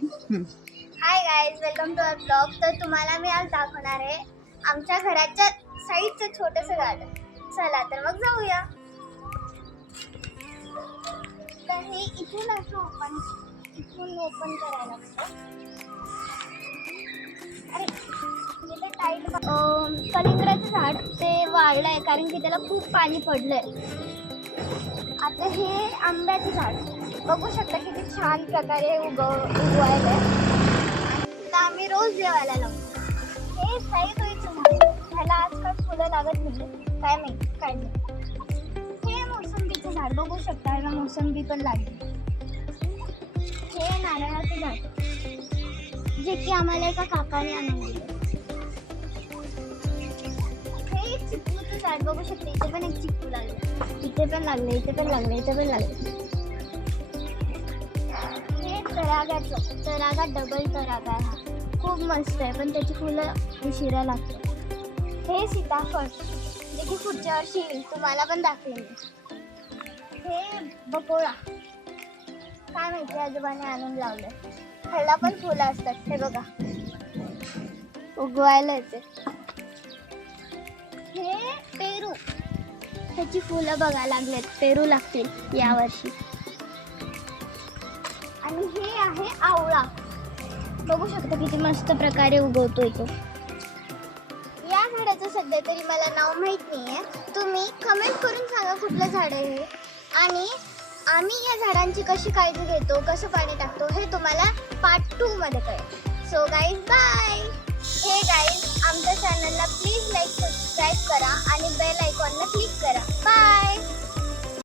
High guys, welcome to our blog. तर तुम्हाला मी आज दाखवणार आहे आमच्या घराच्या साईडचं छोटंसं गार्डन. चला तर मग जाऊया. तर हे इथून असं इथून ओपन करायला लागतं. अरे इथे टाईट कलिंगडाचं झाड ते वाळलं आहे कारण की त्याला खूप पाणी पडलंय. आता हे आंब्याचं झाड बघू शकता किती छान प्रकारे उगवायला आहे. तर आम्ही रोज जेवायला लावतो. हे साईबाईचं झाड, ह्याला आजकाल फुलं लागत नाही, काय माहिती काय नाही. हे मोसंबीचं झाड बघू शकता, ह्याला मोसंबी पण लागली. हे नारळाचं झाड जे की आम्हाला एका काकाने आणून दिलं. हे चिकूचं झाड बघू शकता, इथे पण एक चिकू लागले, इथे पण लागले, इथे पण लागले, इथे पण लागले. हे तरागा डबल तरागा आहे. हा खूप मस्त आहे, पण त्याची फुलं उशिरा लागतात. हे सीताफळ जे की पुढच्या वर्षी येईल, तुम्हाला पण दाखवेन. हे बकोळा काय माहिती आजोबाने आणून लावलं. ह्याला पण फुलं असतात, हे बघा उगवायला येते. हे पेरू, ह्याची फुलं बघा लागलेत, पेरू लागतील यावर्षी. आणि हे आहे आवळा, बघू शकता किती मस्त प्रकारे उगवतोय तो. या झाडाचं सध्या तरी मला नाव माहित नाहीये, तुम्ही कमेंट करून सांगा कुठलं झाड आहे हे. आणि आम्ही या झाडांची कशी काळजी घेतो, कसं पाणी टाकतो हे तुम्हाला पार्ट 2 मध्ये कळेल. So guys bye. Hey guys, आमच्या चॅनलला प्लीज लाईक सबस्क्राईब करा आणि बेल आयकॉनला क्लिक करा. बाय.